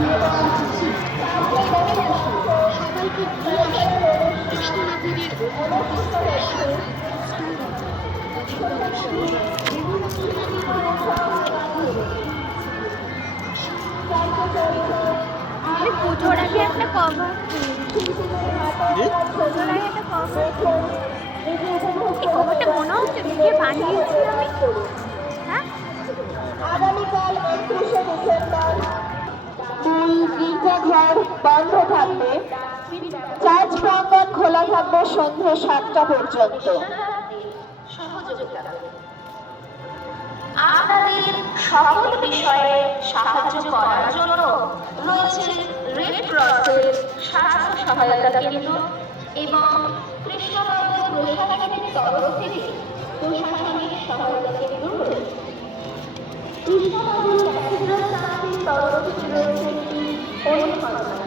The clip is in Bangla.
এবং সবাইকে নিয়ে আসে কৃষ্ণনগরের অনুভূত হয়েছে আমি পুজোর আগে একটা কভার পুজোর আগে একটা কভার এই কভারটা মনে হচ্ছে দেখে বানিয়েছি আমি। হ্যাঁ, আগামীকাল 29শে ডিসেম্বর দুই গির্জাঘর বন্ধ থাকবে, চার্চ প্রাঙ্গণ খোলা থাকবে সন্ধ্যে 7টা পর্যন্ত। আপনাদের সকল বিষয়ে সাহায্য করার জন্য রয়েছে রেড ক্রসের স্বাস্থ্য সহায়তা কেন্দ্র এবং কৃষ্ণনগর প্রশাসনের তরফ থেকে প্রশাসনিক সহায়তা কেন্দ্র রয়েছে। কৃষ্ণনগর ক্যাথিড্রাল চার্চের তরফ থেকে রয়েছে একটি অনুসন্ধান